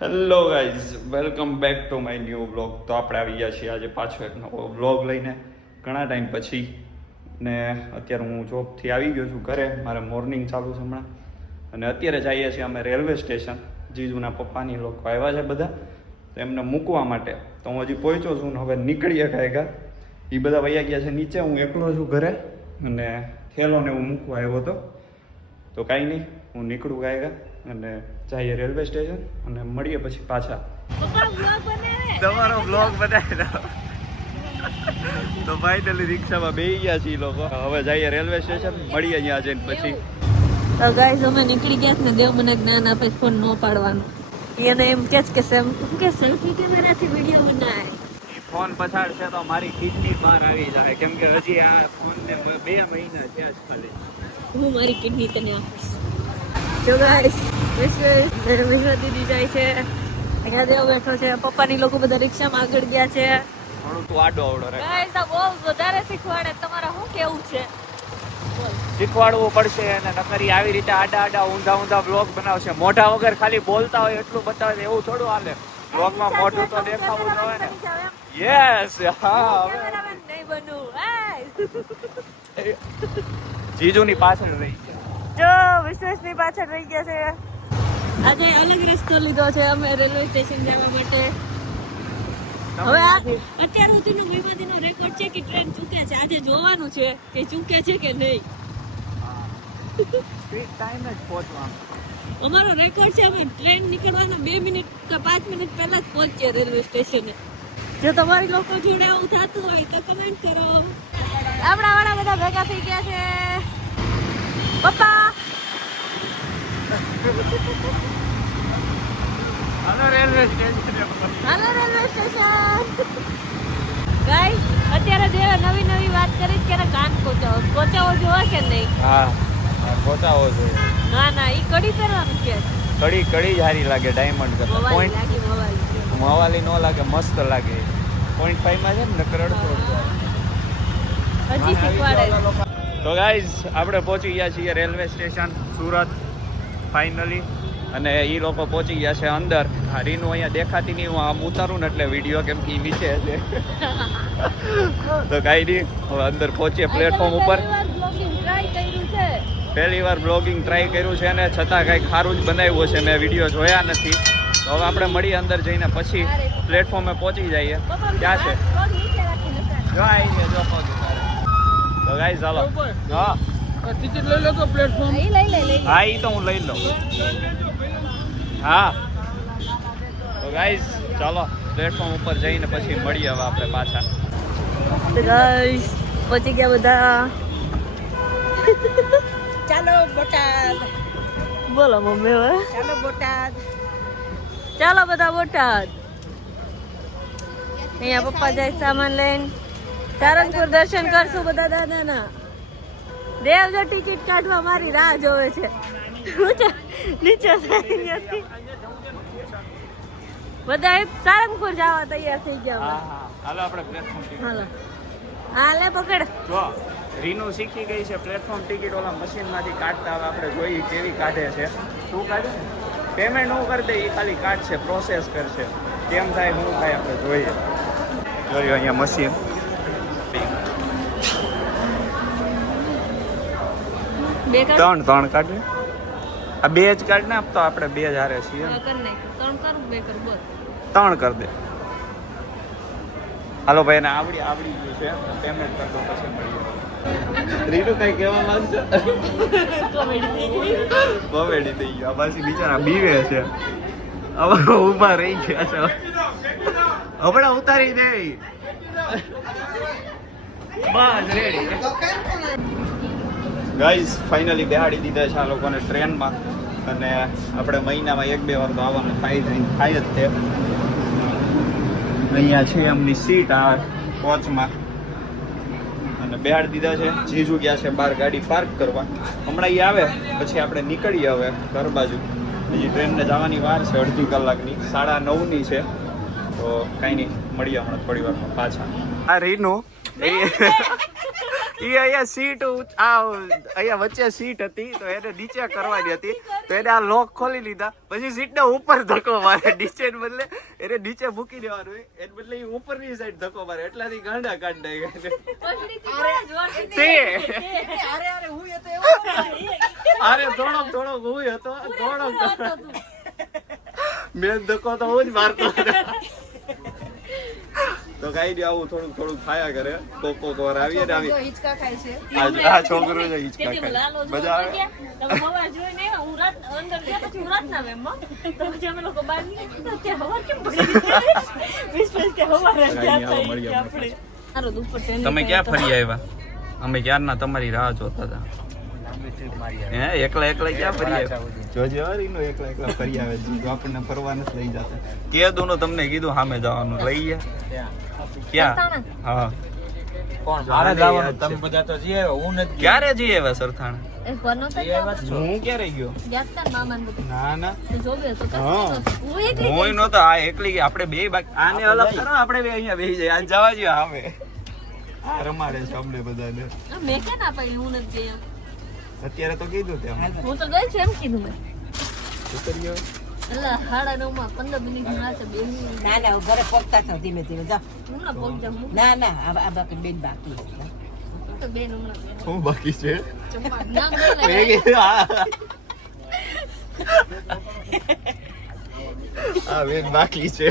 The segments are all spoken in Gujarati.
Hello guys, welcome back to my new blog. તો આપણે આવી ગયા છીએ આજે પાછો એક નવો બ્લોગ લઈને ઘણા ટાઈમ પછી. ને અત્યારે હું જોબથી આવી ગયો છું ઘરે. મારે મોર્નિંગ ચાલુ છે હમણાં. અને અત્યારે જઈએ છીએ અમે રેલવે સ્ટેશન. જીજુના પપ્પાની લોકો આવ્યા છે બધા, તો એમને મૂકવા માટે. તો હું હજી પહોંચ્યો છું ને હવે નીકળીએ કાંઈકા. એ બધા વૈયા ગયા છે નીચે, હું એકલો છું ઘરે. અને થેલોને હું મૂકવા આવ્યો હતો. તો કાંઈ નહીં, હું નીકળું કાંઈકા અને જઈએ રેલવે સ્ટેશન અને મળીએ પછી પાછા. તમારો બ્લોગ બનાવી દો. તો ફાઇનલી રિક્ષામાં બેસી ગયા છીએ લોકો. હવે જઈએ રેલવે સ્ટેશન, મળીએ અહીંયા જઈને પછી. તો ગાઈઝ અમે નીકળી ગયા ને દેવ મને જ્ઞાન આપે ફોન ન પાડવાનું. એને એમ કે છે કે સેલ્ફી કેમેરાથી વિડીયો બનાય. ફોન પછાડશે તો મારી કિડની બહાર આવી જાય, કેમ કે હજી આ ફોનને 2 મહિના થયા છે ખાલી. હું મારી કિડની તને આપીશ. જો ગાઈઝ વિશ્વ દીદી જાય છે, અહીંયા દેવ બેઠો છે, પપ્પાની લોકો બધા રિક્ષામાં આગળ ગયા છે. થોડું તું આડો આવડો રહે. ગાઈઝ આ બહુ વધારે શીખવાડે. તમારે શું કેવું છે? શીખવાડવું પડશે. અને નકરી આવી રીતે આડા ઊંધા બ્લોગ બનાવશે. મોઢા વગર ખાલી બોલતા હોય એટલું બતાવે, એવું થોડું હાલે. બ્લોગમાં મોઢું તો દેખાવું જ હોય ને. યસ, હા. કેમેરામેન નહીં બનવું. જીજુની પાછળ રહી ગયા. જો વિશ્વેશની પાછળ રહી ગયા છે. આજે અલગ રસ્તો લીધો છે અમે રેલવે સ્ટેશન જવા માટે. હવે અત્યાર સુધીનો મહિમાદીનો રેકોર્ડ છે કે ટ્રેન ચૂકે છે. આજે જોવાનું છે કે ચૂકે છે કે નહીં. ટાઈમ જ પહોંચવાનું. અમારો રેકોર્ડ છે, અમે ટ્રેન નીકળવાના 2 મિનિટ કે 5 મિનિટ પહેલા જ પહોંચીએ રેલવે સ્ટેશને. જો તમારી લોકો જોડે આવું થતું હોય તો કમેન્ટ કરો. આપણા વાળા બધા ભેગા થઈ ગયા છે. પપ્પા હાલો રેલવે સ્ટેશન. હાલો રેલવે સ્ટેશન. ગાઈસ અત્યારે દેવે નવી વાત કરી કે કાન કોચાવો જોવા કે નહીં. હા, પહોંચાવો જોઈએ. ના ઈ કડી પહેરવાનું કે કડી જ હારી લાગે ડાયમંડ કરતા. મવાલી પોઈન્ટ લાગી મવાલી. મવાલી નો લાગે, મસ્ત લાગે. 0.5 માં છે ને નકરડતો. હજી શીખવાડે. તો ગાઈઝ આપણે પહોંચી ગયા છીએ રેલવે સ્ટેશન સુરત ફાઇનલી. અને એ લોકો પહોંચી ગયા છે અંદર. આ રીનું અહીંયા દેખાતી નહીં, હું આમ ઉતારું ને એટલે વિડીયો, કેમ કે નીચે છે. તો કાંઈ નહીં, હવે અંદર પહોંચીએ પ્લેટફોર્મ ઉપર. પહેલી વાર બ્લોગિંગ ટ્રાય કર્યું છે ને છતાં કંઈક સારું જ બનાવ્યું છે. મેં વિડીયો જોયા નથી. તો હવે આપણે મળીએ અંદર જઈને, પછી પ્લેટફોર્મે પહોંચી જઈએ. ક્યાં છે? જો આવીને જો પહોંચી. તો ગાઈઝ ચાલો. હા, ટિકિટ લઈ લો તો પ્લેટફોર્મ. હા, એ તો હું લઈ લઉં. હા, તો ગાઈઝ ચાલો પ્લેટફોર્મ ઉપર જઈને પછી મળીએ હવે આપણે પાછા. ગાઈસ પહોંચી ગયા બધા. ચાલો બોટાદ. બોલો મમ્મી હવે. ચાલો બોટાદ. ચાલો બધા બોટાદ. અહીંયા પપ્પા જાય સામાન લઈને. સારંગપુર દર્શન કરશું બધા દાદાના. દેવ જો ટિકિટ કાઢવા મારી રાહ જોવે છે. નીચે બધા સારંગપુર જવા તૈયાર થઈ ગયા. હાલો આપણે પ્લેટફોર્મ ટિકિટ. હાલો હાલે પકડ. જો રીનું શીખી ગઈ છે પ્લેટફોર્મ ટિકિટ ઓલા મશીનમાંથી કાઢતા. હવે આપણે જોઈએ કેવી કાઢે છે. શું કાઢે? પેમેન્ટ ન કરી દે, એ ખાલી કાઢશે, પ્રોસેસ કરશે. કેમ થાય શું થાય આપણે જોઈએ. જોયું અહીંયા મશીન. ત્રણ કાઢે. આ 2 જ કાઢ ને. આપતો આપણે 2 જ હારે છીએ. 3 કર બોલ. 3 કરી દે. હાલો ભાઈ, એને આવડી ગયું છે. પેમેન્ટ કરી દો પછી મળીએ. રીનું કઈ કહેવા માંગજો? કોમેડી થઈ ગયું. પાછી બિચારા બીવે છે. હવે ઊભા રહી ગયા છે. હમણાં ઉતારી દે. બસ રેડી. ગાઈઝ ફાઇનલી બેહાડી દીધા છે આ લોકોને ટ્રેનમાં. અને આપણે મહિનામાં 1-2 વાર તો આવવાનું થાય જ છે. અહીંયા છે એમની સીટ આ કોચમાં. અને બેહાડી દીધા છે. જીજુ ગયા છે બહાર ગાડી પાર્ક કરવા. હમણાં એ આવે પછી આપણે નીકળીએ હવે ઘર બાજુ. બીજી ટ્રેનને જવાની વાર છે, 1.5 કલાકની. 9:30ની છે. તો કાંઈ નહીં, મળીએ હમણાં થોડી વારમાં પાછા. આ રીનું અહીંયા સીટ અહીંયા વચ્ચે સીટ હતી તો એને નીચે કરવાની હતી તો એને આ લોક ખોલી લીધા પછી સીટને ઉપર ધક્કો મારે નીચે બદલે એને નીચે મૂકી દેવાનું એને બદલે એ ઉપરની સાઈડ ધક્કો મારે એટલાથી ગાંડા કાઢી અરે થોડોક હું હતો મેં ધક્કો તો હું જ મારતો તો કઈ નહીં આવું થોડુંક ખાયા કરે કોકો વાર આવીએ ને આવી હિચકા ખાય છે આ છોકરો છે હિચકા ખાય મજા આવે તમે હવા જોઈને હું રાત અંદર ગયા પછી હું રાત ના વેમમાં તો પછી અમે લોકો બહાર નીકળ્યા કે હવા કેમ પડી વિશ્વાસ કે હવા રહ્યા આપણે સારો ઉપર તમે ક્યાં ફરી આવ્યા અમે ક્યારના તમારી રાહ જોતા હતા હે એકલા ક્યાં ફરી આવ્યા જોજો રીનો એકલા ફરી આવે તો આપણને ફરવા નથી લઈ જતા કેદું તમને કીધું સામે જવાનું લઈ ગયા ક્યાં હા કોણ મારે જવાનું તમે બધા તો જઈએ હું નથી ક્યારે જઈ આવ્યા સરથાણા એ કોનો તો હું ક્યારે ગયો જાતા મામાન બધું ના તો જોવે તો હું હું નતો આ એકલી આપણે બે બાકી આને અલગ કરો આપણે બે અહીંયા બેસી જાય આ જવા જોઈએ આવે આ રમાડે છે અમને બધાને મેં કે ના પાડી હું નથી ગયા અત્યારે તો કીધું તેમ હું તો ગઈ છું એમ કીધું મેં ઉતરી ગયો અલા 9:30 માં 15 મિનિટ ના છે બે મિનિટ ના ના ઘરે પગતા થાવ ધીમે ધીમે જાઓ હમણાં પગ જાઉં ના ના આ બાકી બેન બાકી તો બેન હમણાં શું બાકી છે નામ લઈ લે આ બેન બાકી છે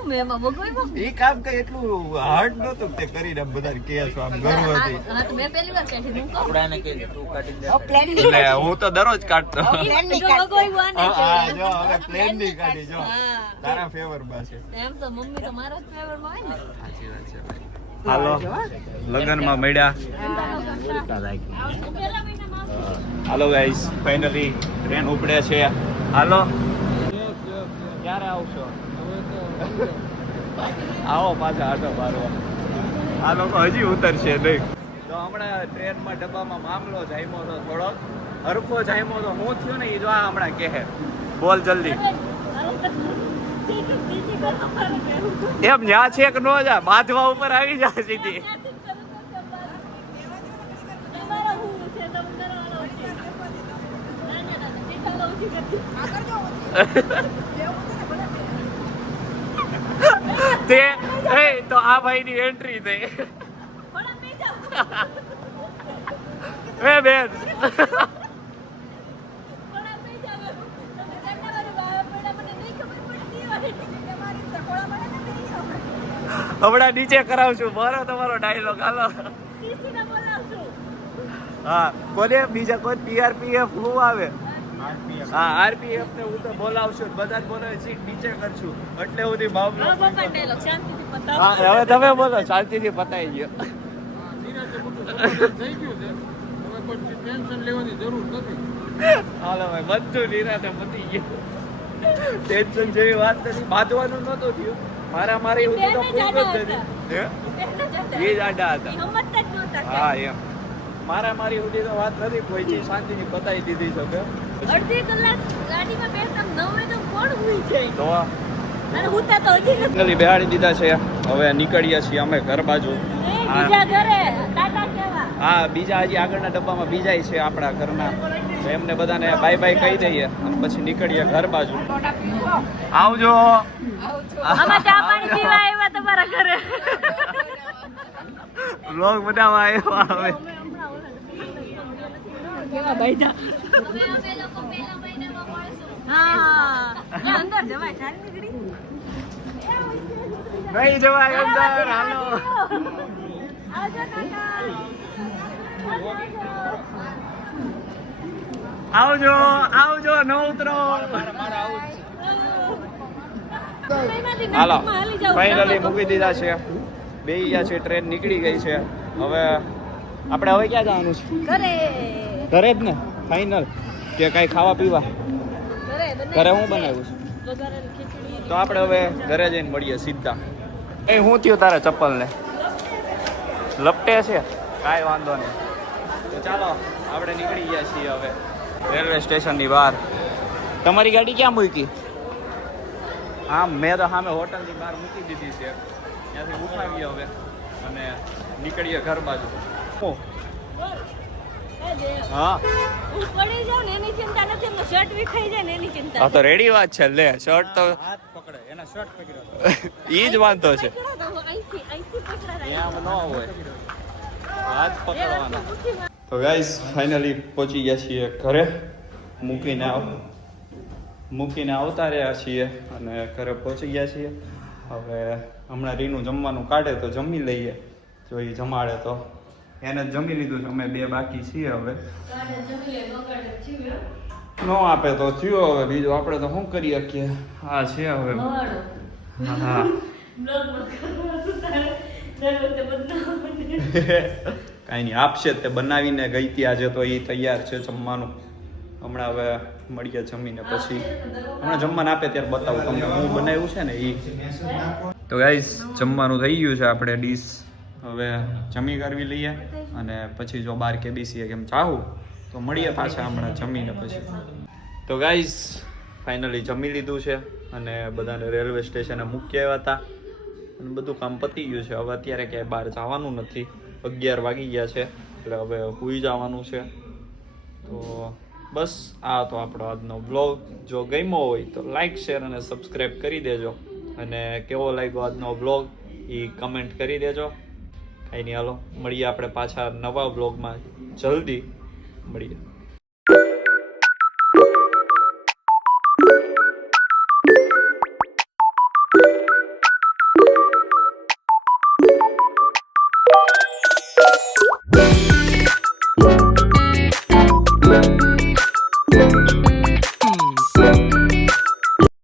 હું મેં એમાં ભોગવ્યું એ કામ કઈ એટલું હાર્ડ નતું તે કરીને બધાને કહે છો આમ ગર્વથી હા તો મેં પહેલી વાર કહી હું કહું આપડાને કે તું કાઢી દે પ્લેન એટલે હું તો દરરોજ કાઢતો પ્લેન ની જો ભોગવ્યું આને હા જો હવે પ્લેન ની કાઢી જો હા તારા ફેવર માં છે એમ તો મમ્મી તો મારા જ ફેવરમાં હોય ને સાચી વાત છે હાલો લગનમાં મળ્યા હાલો ગાઈસ ફાઇનલી ટ્રેન ઉપડે છે હાલો ક્યારે આવશો આવો પાછા આટો મારવા આ લોકો હજી ઉતરશે નહીં તો હમણાં ટ્રેનમાં ડબ્બામાં મામલો જામ્યો તો થોડોક હરખો જામ્યો તો હું થયું ને એ જો આ હમણાં કહે બોલ જલ્દી એમ ન્યા છે કે નો જા બાંધવા ઉપર આવી જા સીધી તે એ તો આ ભાઈ ની એન્ટ્રી થઈ એ બેન હમણાં નીચે કરાવશું મારો તમારો ડાયલોગ હાલો હા કોને બીજા કોઈ પીઆરપીએફ હું આવે હા આરપીએફ ને હું તો બોલાવશું બધા જ બોલાવે સીટ નીચે કરશું એટલે સુધી મામલો હા હવે તમે બોલો શાંતિથી પતાઈ ગયો થઈ ગયું છે હવે કોઈ ટેન્શન લેવાની જરૂર નથી હાલો ભાઈ બધું નિરાતે પતી ગયું ટેન્શન જેવી વાત નથી બાંધવાનું નહોતું થયું મારી સુધી તો પૂરું જ નથી એ જ આડા હતા હા એમ મારી સુધી તો વાત નથી પહોંચી શાંતિથી પતાવી દીધી છે અડધી કલાક ગાડીમાં બેસતા 9 તો કોણ હુઈ જાય તો અને હુતા તો હજી નથી ફાઇનલી બેહાડી દીધા છે હવે નીકળીએ છીએ અમે ઘર બાજુ બીજા ઘરે ટાટા કેવા હા બીજા હજી આગળના ડબ્બામાં બીજાય છે આપણા ઘરના તો એમને બધાને બાય બાય કહી દઈએ અને પછી નીકળીએ ઘર બાજુ આવજો આમાં ચા પાણી પીવા આવ્યા તમારા ઘરે લોક બનાવવા આવ્યા હવે કેવા બાઈડા હા અંદર જવાય ચાલી નીકળી નહીં જવાય અંદર હાલો આવજો કાકા આવજો ન ઉતરો હાલો ફાઇનલી મૂકી દીધા છે બે ગયા છે ટ્રેન નીકળી ગઈ છે હવે આપણે હવે ક્યાં જવાનું છે ઘરે જ ને ફાઇનલ કે કઈ ખાવા પીવા ઘરે હું બનાવ્યું છે તો આપણે હવે ઘરે જઈને મળીએ સીધા એ હું થયું તારા ચપ્પલને લપટે છે કાંઈ વાંધો નહીં તો ચાલો આપણે નીકળી ગયા છીએ હવે રેલવે સ્ટેશનની બહાર તમારી ગાડી ક્યાં મૂકી હા મેં તો સામે હોટલની બહાર મૂકી દીધી છે ત્યાંથી ઉઠાવીએ હવે અને નીકળીએ ઘર બાજુ. હા હું પડી જાઉં ને એની ચિંતા નથી, એમનો શર્ટ વિખાઈ જાય ને એની ચિંતા આ તો રેડી વાત છે. લે શર્ટ તો હાથ પકડે એના શર્ટ પકડ્યો ઈ જ વાંધો છે. અહીંથી પકડાય. ત્યાં ન હોય હાથ પકડવાના. તો ગાઈસ ફાઇનલી પહોંચી ગયા છીએ ઘરે. મૂકીને આવતા રહ્યા છીએ અને ઘરે પહોંચી ગયા છીએ. હવે હમણાં રીનું જમવાનું કાઢે તો જમી લઈએ. જો એ જમાડે તો એને જમી લીધું છે. અમે બે બાકી છીએ. હવે ન આપે તો થયો. હવે બીજું આપણે તો શું કરી શકીએ. હા છે હવે. હા કાંઈ નહીં, આપશે તે બનાવીને ગઈ હતી આજે તો એ તૈયાર છે જમવાનું. હમણાં હવે મળીએ જમીને પછી. હમણાં જમવાનું આપે ત્યારે બતાવું તમને હું બનાવ્યું છે ને એ. તો ગાઈસ જમવાનું થઈ ગયું છે. આપણે ડીશ હવે જમી કરવી લઈએ અને પછી જો બહાર કે બેસીએ કેમ ચાહું તો મળીએ પાછા હમણાં જમીને પછી. તો ગાઈસ ફાઇનલી જમી લીધું છે અને બધાને રેલવે સ્ટેશને મૂકી આવ્યા હતા અને બધું કામ પતી ગયું છે. હવે અત્યારે ક્યાંય બહાર જવાનું નથી. 11 વાગી ગયા છે એટલે હવે સૂઈ જવાનું છે. તો બસ આ તો આપણો આજનો બ્લોગ. જો ગમ્યો હોય તો લાઈક શેર અને સબસ્ક્રાઈબ કરી દેજો અને કેવો લાગ્યો આજનો બ્લોગ એ કમેન્ટ કરી દેજો. કાંઈ નહીં, હાલો મળીએ આપણે પાછા નવા બ્લોગમાં. જલ્દી મળીએ.